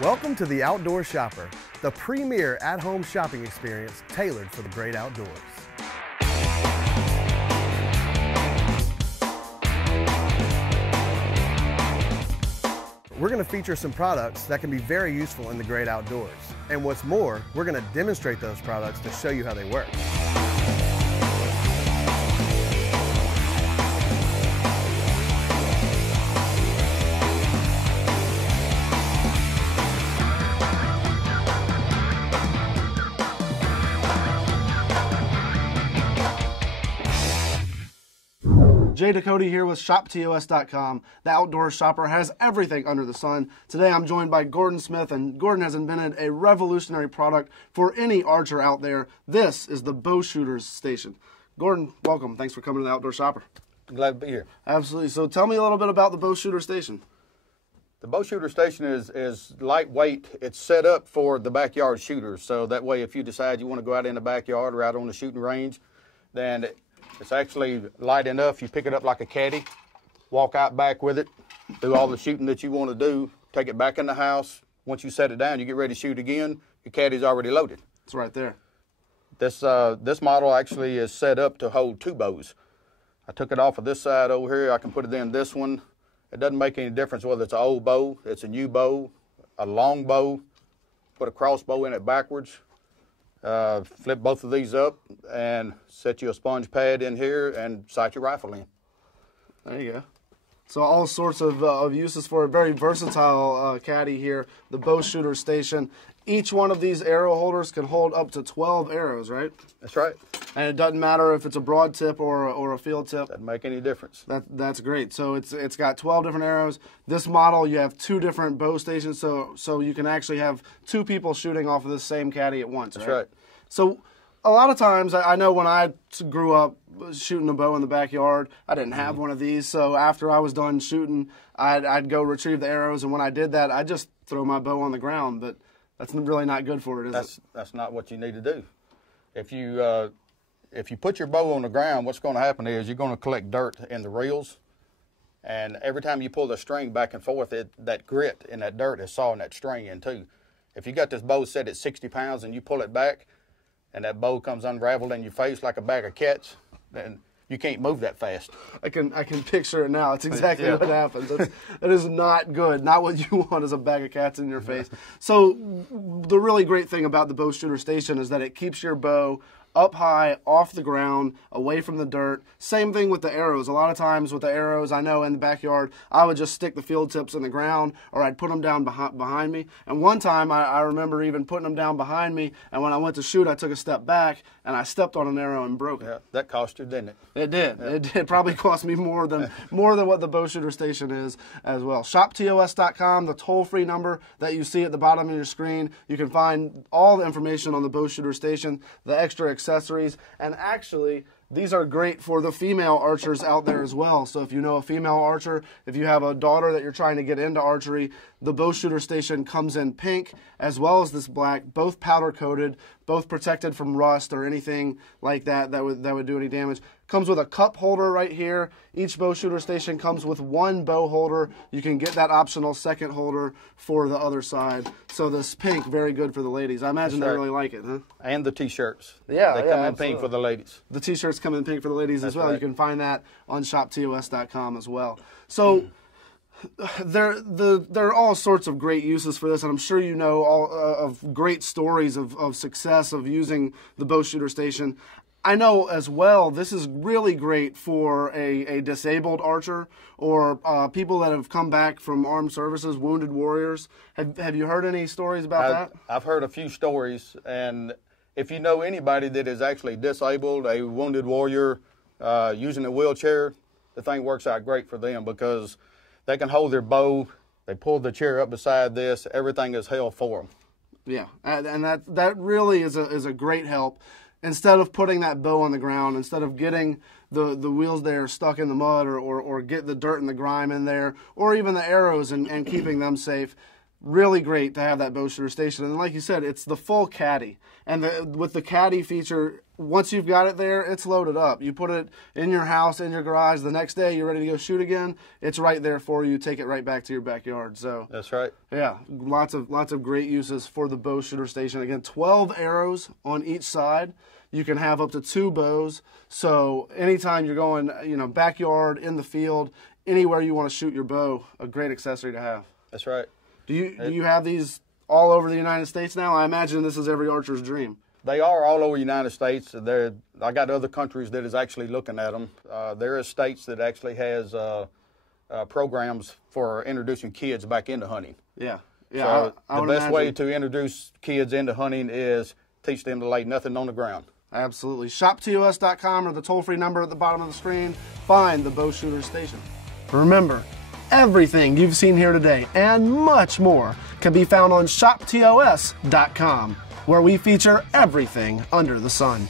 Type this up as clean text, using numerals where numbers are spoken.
Welcome to the Outdoor Shopper, the premier at-home shopping experience tailored for the great outdoors. We're going to feature some products that can be very useful in the great outdoors. And what's more, we're going to demonstrate those products to show you how they work. Jay Ducote here with ShopTOS.com. The Outdoor Shopper has everything under the sun. Today I'm joined by Gordon Smith, and Gordon has invented a revolutionary product for any archer out there. This is the Bowshooter Station. Gordon, welcome. Thanks for coming to the Outdoor Shopper. I'm glad to be here. Absolutely. So tell me a little bit about the Bowshooter Station. The Bowshooter Station is lightweight. It's set up for the backyard shooters. So that way, if you decide you want to go out in the backyard or out on the shooting range, then it's actually light enough. You pick it up like a caddy, walk out back with it, do all the shooting that you want to do, take it back in the house. Once you set it down, you get ready to shoot again. Your caddy's already loaded. It's right there. This model actually is set up to hold two bows. I took it off of this side over here. I can put it in this one. It doesn't make any difference whether it's an old bow, it's a new bow, a long bow, put a crossbow in it backwards. Flip both of these up and set you a sponge pad in here and sight your rifle in. There you go. So all sorts of uses for a very versatile caddy here, the Bowshooter Station. Each one of these arrow holders can hold up to 12 arrows, right? That's right. And it doesn't matter if it's a broad tip or a field tip. Doesn't make any difference. That's great. So it's got 12 different arrows. This model, you have two different bow stations, so you can actually have two people shooting off of the same caddy at once. That's right. So a lot of times, I know when I grew up shooting a bow in the backyard, I didn't have one of these. So after I was done shooting, I'd go retrieve the arrows, and when I did that, I'd just throw my bow on the ground. But that's really not good for it, is it? That's not what you need to do. If you put your bow on the ground, what's going to happen is you're going to collect dirt in the reels, and every time you pull the string back and forth, that grit in that dirt is sawing that string in too. If you got this bow set at 60 pounds and you pull it back, and that bow comes unraveled in your face like a bag of cats, then you can't move that fast. I can picture it now. It's exactly what happens. That is not good. Not what you want is a bag of cats in your face. So the really great thing about the Bowshooter Station is that it keeps your bow up high, off the ground, away from the dirt. Same thing with the arrows. A lot of times with the arrows, I know in the backyard, I would just stick the field tips in the ground, or I'd put them down behind me. And one time, I remember even putting them down behind me, and when I went to shoot, I took a step back, and I stepped on an arrow and broke it. Yeah, that cost you, didn't it? It did. Yeah. It did. Probably cost me more than what the Bowshooter Station is as well. ShopTOS.com, the toll-free number that you see at the bottom of your screen. You can find all the information on the Bowshooter Station, the extra accessories, and actually these are great for the female archers out there as well. So if you know a female archer, if you have a daughter that you're trying to get into archery, the Bowshooter Station comes in pink as well as this black, both powder coated, both protected from rust or anything like that would do any damage. Comes with a cup holder right here. Each Bowshooter Station comes with one bow holder. You can get that optional second holder for the other side. So this pink, very good for the ladies. I imagine they really like it, huh? And the T-shirts. Yeah, they come in pink for the ladies. The T-shirts come in pink for the ladies as well. Right. You can find that on ShopTOS.com as well. So there are all sorts of great uses for this, and I'm sure you know all of great stories of success of using the Bowshooter Station. I know as well this is really great for a disabled archer or people that have come back from armed services, wounded warriors. Have you heard any stories about that? I've heard a few stories, and if you know anybody that is actually disabled, a wounded warrior using a wheelchair, the thing works out great for them because they can hold their bow, they pull the chair up beside this, everything is held for them. Yeah, and that really is a great help. Instead of putting that bow on the ground, instead of getting the wheels there stuck in the mud or get the dirt and the grime in there, or even the arrows and keeping them safe, really great to have that Bowshooter Station. And like you said, it's the full caddy. And with the caddy feature, once you've got it there, it's loaded up. You put it in your house, in your garage. The next day, you're ready to go shoot again. It's right there for you. Take it right back to your backyard. So That's right. yeah, lots of great uses for the Bowshooter Station. Again, 12 arrows on each side. You can have up to 2 bows. So anytime you're going, backyard, in the field, anywhere you want to shoot your bow, a great accessory to have. That's right. Do you have these all over the United States now? I imagine this is every archer's dream. They are all over the United States. I got other countries that is actually looking at them. There are states that actually has programs for introducing kids back into hunting. Yeah. So I the best way to introduce kids into hunting is teach them to lay nothing on the ground. Absolutely. ShopTOS.com or the toll-free number at the bottom of the screen. Find the Bowshooter Station. Remember, everything you've seen here today and much more can be found on ShopTOS.com, where we feature everything under the sun.